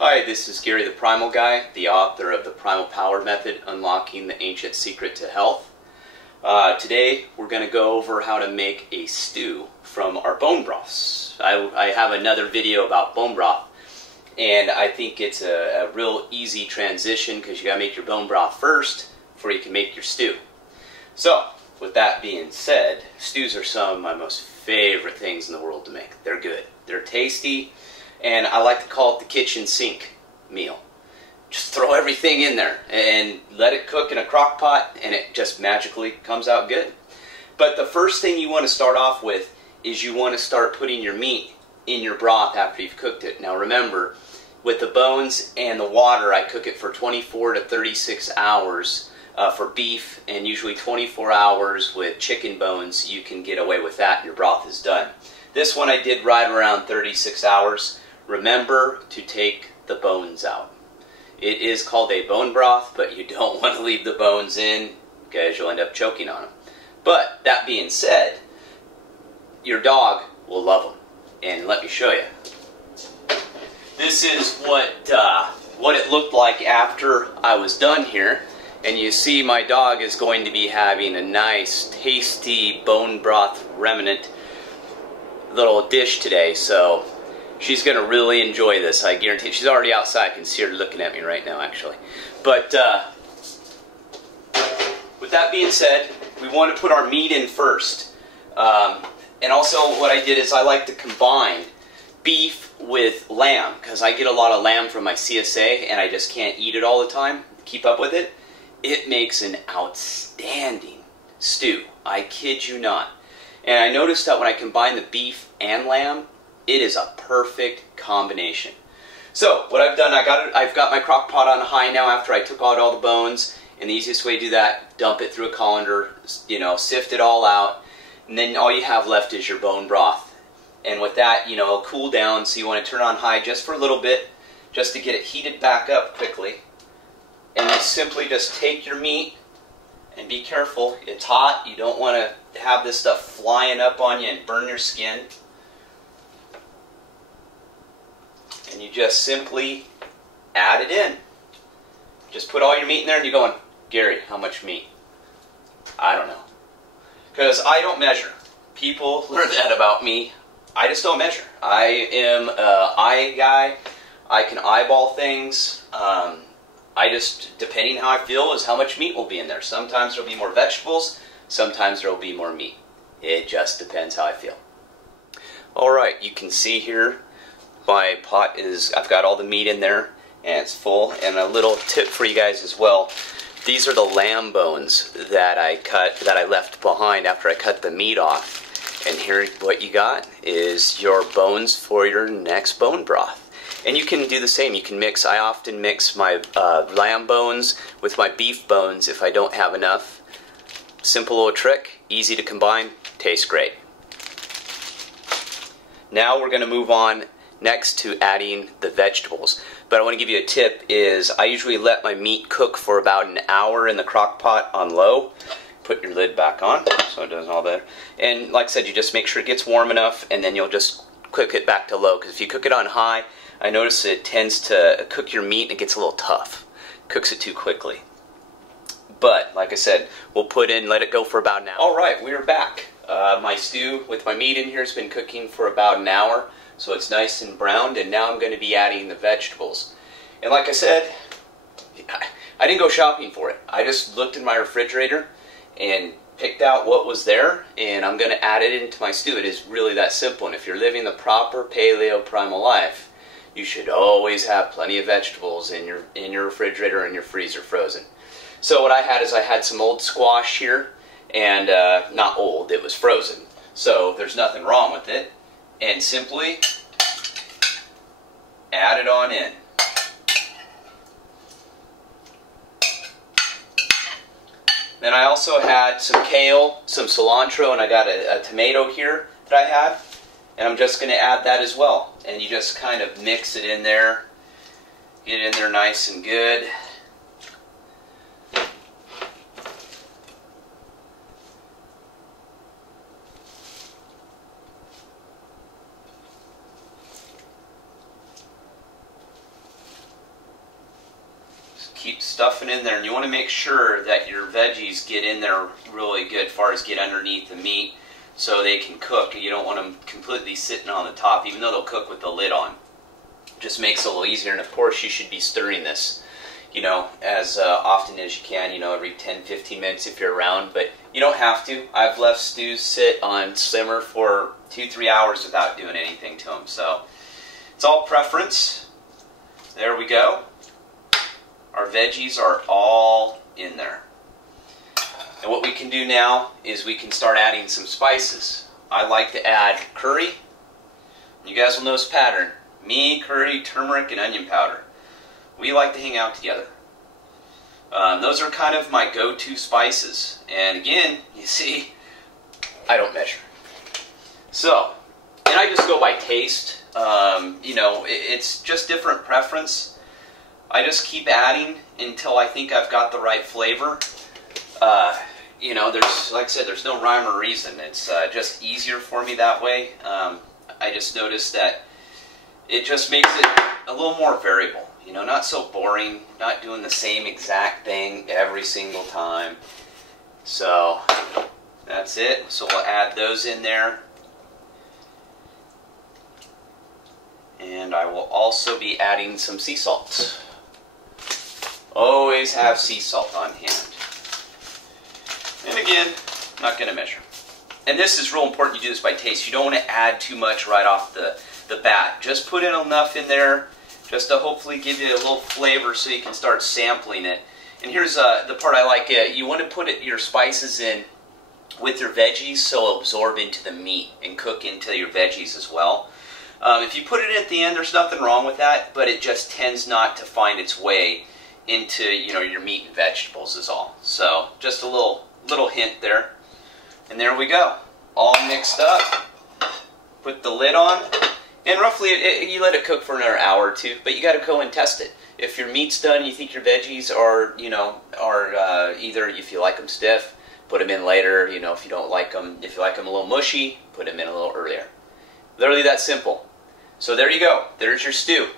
Hi, this is Gary the Primal Guy, the author of the Primal Power Method, Unlocking the Ancient Secret to Health. Today we're going to go over how to make a stew from our bone broths. I have another video about bone broth, and I think it's a real easy transition because you got to make your bone broth first before you can make your stew. So, with that being said, stews are some of my most favorite things in the world to make. They're good, they're tasty, and I like to call it the kitchen sink meal. Just throw everything in there and let it cook in a crock pot and it just magically comes out good. But the first thing you want to start off with is you want to start putting your meat in your broth after you've cooked it. Now remember, with the bones and the water, I cook it for 24 to 36 hours for beef, and usually 24 hours with chicken bones. You can get away with that and your broth is done. This one I did right around 36 hours. Remember to take the bones out. It is called a bone broth, but you don't want to leave the bones in because you'll end up choking on them. But that being said, your dog will love them. And let me show you. This is what it looked like after I was done here. And you see my dog is going to be having a nice, tasty bone broth remnant little dish today. So she's going to really enjoy this, I guarantee. She's already outside. I can see her looking at me right now, actually. But with that being said, we want to put our meat in first. And also what I did is I like to combine beef with lamb, because I get a lot of lamb from my CSA and I just can't eat it all the time, keep up with it. It makes an outstanding stew. I kid you not. And I noticed that when I combine the beef and lamb, it is a perfect combination. So what I've done, I've got my crock pot on high now after I took out all the bones. And the easiest way to do that, dump it through a colander, sift it all out. And then all you have left is your bone broth. And with that, it'll cool down, so you want to turn on high just for a little bit, just to get it heated back up quickly. And then simply just take your meat, and be careful, it's hot. You don't want to have this stuff flying up on you and burn your skin. And you just simply add it in. Just put all your meat in there and you're going, Gary, how much meat? I don't know. Because I don't measure. People learn that about me. I just don't measure. I am an eye guy. I can eyeball things. I just, depending how I feel, is how much meat will be in there. Sometimes there will be more vegetables. Sometimes there will be more meat. It just depends how I feel. Alright, you can see here my pot I've got all the meat in there and it's full. And a little tip for you guys as well. These are the lamb bones that I left behind after I cut the meat off. And here what you got is your bones for your next bone broth. And you can do the same. You can mix, I often mix my lamb bones with my beef bones if I don't have enough. Simple little trick, easy to combine, tastes great. Now we're going to move on next to adding the vegetables. But I want to give you a tip is I usually let my meat cook for about an hour in the crock pot on low. Put your lid back on so it does all that. And like I said, you just make sure it gets warm enough and then you'll just cook it back to low. Because if you cook it on high, I notice it tends to cook your meat and it gets a little tough. Cooks it too quickly. But like I said, we'll let it go for about an hour. Alright, we're back. My stew with my meat in here has been cooking for about an hour. So it's nice and browned, and now I'm going to be adding the vegetables. And like I said, I didn't go shopping for it. I just looked in my refrigerator and picked out what was there, and I'm going to add it into my stew. It is really that simple, and if you're living the proper paleo primal life, you should always have plenty of vegetables in your refrigerator and your freezer frozen. So what I had is I had some old squash here, and not old, it was frozen. So there's nothing wrong with it. And simply add it on in. Then I also had some kale, some cilantro, and I got a tomato here that I had. And I'm just going to add that as well. And you just kind of mix it in there. Get it in there nice and good. keep stuffing in there, and you want to make sure that your veggies get in there really good, as far as get underneath the meat so they can cook. You don't want them completely sitting on the top, even though they'll cook with the lid on. Just makes it a little easier. And of course you should be stirring this, you know, as often as you can, you know, every 10-15 minutes if you're around, but you don't have to. I've left stews sit on simmer for 2-3 hours without doing anything to them, so it's all preference. There we go. Our veggies are all in there. And what we can do now is we can start adding some spices. I like to add curry. You guys will know this pattern. Me, curry, turmeric, and onion powder. We like to hang out together. Those are kind of my go-to spices. And again, you see, I don't measure. So, and I just go by taste. You know, it's just different preference. I just keep adding until I think I've got the right flavor. You know, there's, like I said, there's no rhyme or reason. It's just easier for me that way. I just noticed that it just makes it a little more variable. You know, not so boring, not doing the same exact thing every single time. So, that's it. So we'll add those in there. And I will also be adding some sea salt. Always have sea salt on hand. And again, I'm not going to measure. And this is real important, you do this by taste. You don't want to add too much right off the bat. Just put in enough in there just to hopefully give you a little flavor so you can start sampling it. And here's the part I like. You want to put your spices in with your veggies so it'll absorb into the meat and cook into your veggies as well. If you put it in at the end, there's nothing wrong with that, but it just tends not to find its way into, you know, your meat and vegetables is all. So just a little hint there. And there we go. All mixed up. Put the lid on. And roughly, you let it cook for another hour or two, but you got to go and test it. If your meat's done, you think your veggies are, you know, either if you like them stiff, put them in later. You know, if you don't like them, if you like them a little mushy, put them in a little earlier. Literally that simple. So there you go. There's your stew.